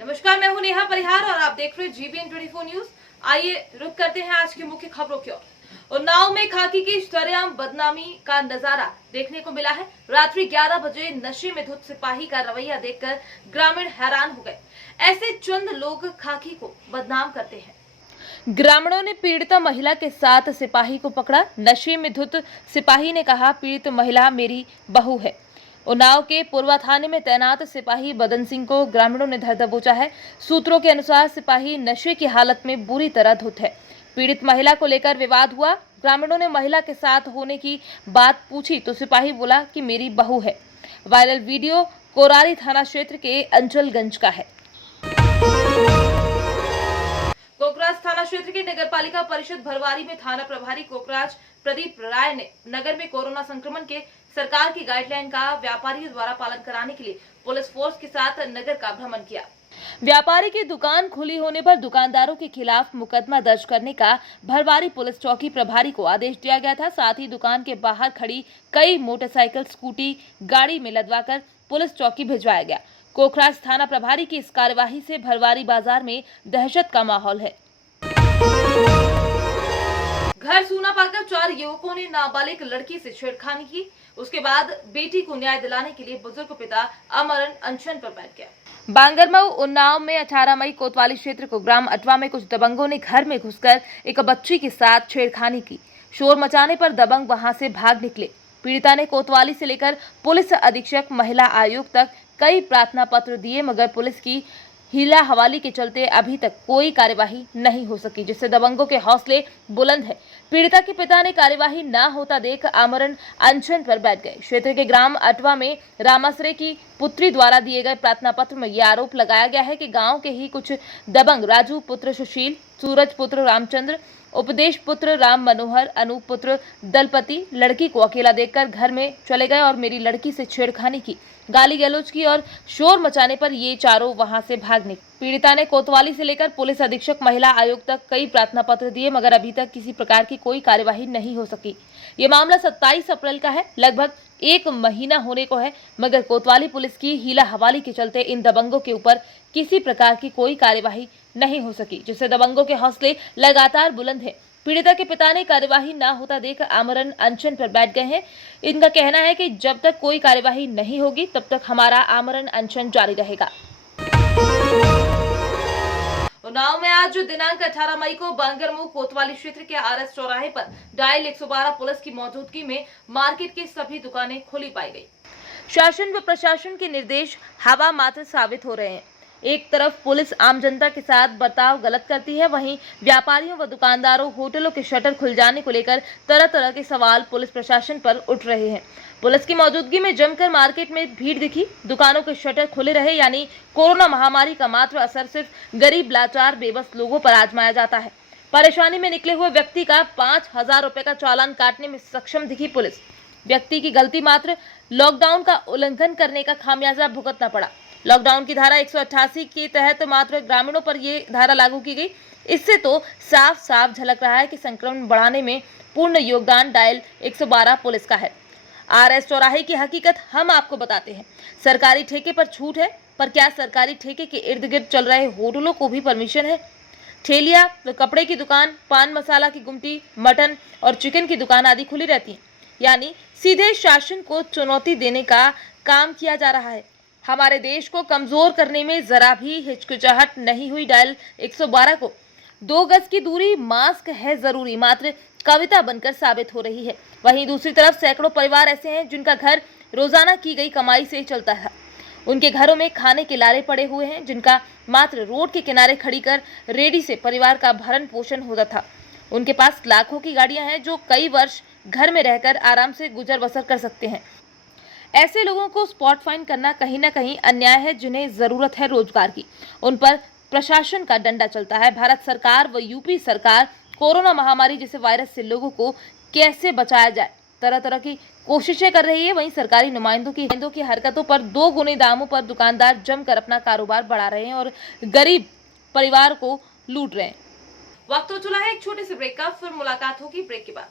नमस्कार, मैं हूं नेहा परिहार और आप देख रहे हैं GBN 24 न्यूज। आइए रुक करते हैं आज की मुख्य खबरों की ओर। उन्नाव में खाकी की सरेआम बदनामी का नजारा देखने को मिला है। रात्रि 11 बजे नशे में धुत सिपाही का रवैया देखकर ग्रामीण हैरान हो गए। ऐसे चंद लोग खाकी को बदनाम करते हैं। ग्रामीणों ने पीड़िता महिला के साथ सिपाही को पकड़ा। नशे में धुत सिपाही ने कहा, पीड़ित महिला मेरी बहू है। उन्नाव के पूर्वा थाने में तैनात सिपाही बदन सिंह को ग्रामीणों ने धर दबोचा है। सूत्रों के अनुसार सिपाही नशे की हालत में बुरी तरह धुत है। पीड़ित महिला को लेकर विवाद हुआ। ग्रामीणों ने महिला के साथ होने की बात पूछी तो सिपाही बोला कि मेरी बहू है। वायरल वीडियो कोरारी थाना क्षेत्र के अंचलगंज का है। कोकराज थाना क्षेत्र के नगरपालिका परिषद भरवारी में थाना प्रभारी कोकराज प्रदीप राय ने नगर में कोरोना संक्रमण के सरकार की गाइडलाइन का व्यापारियों द्वारा पालन कराने के लिए पुलिस फोर्स के साथ नगर का भ्रमण किया। व्यापारी की दुकान खुली होने पर दुकानदारों के खिलाफ मुकदमा दर्ज करने का भरवारी पुलिस चौकी प्रभारी को आदेश दिया गया था। साथ ही दुकान के बाहर खड़ी कई मोटरसाइकिल, स्कूटी गाड़ी में लदवाकर पुलिस चौकी भिजवाया गया। कोकराज थाना प्रभारी की इस कार्यवाही से भरवारी बाजार में दहशत का माहौल है। घर सूना पाकर 4 युवकों ने नाबालिग लड़की से छेड़खानी की। उसके बाद बेटी को न्याय दिलाने के लिए बुजुर्ग पिता अमरण अनशन पर बैठ गया। बांगरमऊ उन्नाव में 18 मई कोतवाली क्षेत्र को ग्राम अटवा में कुछ दबंगों ने घर में घुसकर एक बच्ची के साथ छेड़खानी की। शोर मचाने पर दबंग वहां से भाग निकले। पीड़िता ने कोतवाली से लेकर पुलिस अधीक्षक, महिला आयोग तक कई प्रार्थना पत्र दिए, मगर पुलिस की हीला हवाली के चलते अभी तक कोई कार्यवाही नहीं हो सकी, जिससे दबंगों के हौसले बुलंद है। पीड़िता के पिता ने कार्यवाही न होता देख आमरण अनशन पर बैठ गए। क्षेत्र के ग्राम अटवा में रामाश्रय की पुत्री द्वारा दिए गए प्रार्थना पत्र में यह आरोप लगाया गया है कि गांव के ही कुछ दबंग राजू पुत्र सुशील, सूरज पुत्र रामचंद्र, उपदेश पुत्र राम मनोहर, अनूप पुत्र दलपति लड़की को अकेला देखकर घर में चले गए और मेरी लड़की से छेड़खानी की, गाली गलौज की और शोर मचाने पर ये चारों वहां से भाग निकले। पीड़िता ने कोतवाली से लेकर पुलिस अधीक्षक, महिला आयोग तक कई प्रार्थना पत्र दिए, मगर अभी तक किसी प्रकार की कोई कार्यवाही नहीं हो सकी। ये मामला 27 अप्रैल का है। लगभग 1 महीना होने को है, मगर कोतवाली पुलिस की हीला हवाली के चलते इन दबंगों के ऊपर किसी प्रकार की कोई कार्यवाही नहीं हो सकी, जिससे दबंगों के हौसले लगातार बुलंद है। पीड़िता के पिता ने कार्यवाही न होता देख आमरण अनशन पर बैठ गए हैं। इनका कहना है कि जब तक कोई कार्यवाही नहीं होगी तब तक हमारा आमरण अनशन जारी रहेगा। उन्नाव में आज दिनांक 18 मई को बांगरमऊ कोतवाली क्षेत्र के RS चौराहे पर डायल 112 पुलिस की मौजूदगी में मार्केट की सभी दुकानें खुली पाई गई। शासन व प्रशासन के निर्देश हवा मात्र साबित हो रहे हैं। एक तरफ पुलिस आम जनता के साथ बर्ताव गलत करती है, वहीं व्यापारियों व दुकानदारों, होटलों के शटर खुल जाने को लेकर तरह तरह के सवाल पुलिस प्रशासन पर उठ रहे हैं। पुलिस की मौजूदगी में जमकर मार्केट में भीड़ दिखी। दुकानों के शटर खुले रहे, यानी कोरोना महामारी का मात्र असर सिर्फ गरीब, लाचार, बेबस लोगों पर आजमाया जाता है। परेशानी में निकले हुए व्यक्ति का 5000 रुपए का चालान काटने में सक्षम दिखी पुलिस। व्यक्ति की गलती मात्र लॉकडाउन का उल्लंघन करने का खामियाजा भुगतना पड़ा। लॉकडाउन की धारा 188 के तहत मात्र ग्रामीणों पर ये धारा लागू की गई। इससे तो साफ साफ झलक रहा है कि संक्रमण बढ़ाने में पूर्ण योगदान डायल 112 पुलिस का है। RS चौराहे की हकीकत हम आपको बताते हैं। सरकारी ठेके पर छूट है, पर क्या सरकारी ठेके के इर्द गिर्द चल रहे होटलों को भी परमिशन है? ठेलिया, कपड़े की दुकान, पान मसाला की गुमटी, मटन और चिकन की दुकान आदि खुली रहती है, यानी सीधे शासन को चुनौती देने का काम किया जा रहा है। हमारे देश को कमजोर करने में जरा भी हिचकिचाहट नहीं हुई। डायल 112 को 2 गज की दूरी, मास्क है जरूरी मात्र कविता बनकर साबित हो रही है। वहीं दूसरी तरफ सैकड़ों परिवार ऐसे हैं जिनका घर रोजाना की गई कमाई से चलता है। उनके घरों में खाने के लारे पड़े हुए हैं, जिनका मात्र रोड के किनारे खड़ी कर रेडी से परिवार का भरण पोषण होता था। उनके पास लाखों की गाड़ियां हैं जो कई वर्ष घर में रहकर आराम से गुजर बसर कर सकते हैं। ऐसे लोगों को स्पॉट फाइन करना कहीं ना कहीं अन्याय है, जिन्हें जरूरत है रोजगार की। उन पर प्रशासन का डंडा चलता है। भारत सरकार व यूपी सरकार कोरोना महामारी जैसे वायरस से लोगों को कैसे बचाया जाए, तरह तरह की कोशिशें कर रही है। वहीं सरकारी नुमाइंदों की हरकतों पर 2 गुने दामों पर दुकानदार जमकर अपना कारोबार बढ़ा रहे हैं और गरीब परिवार को लूट रहे हैं। वक्त हो चला है एक छोटे से ब्रेक का, फिर मुलाकात होगी ब्रेक के बाद।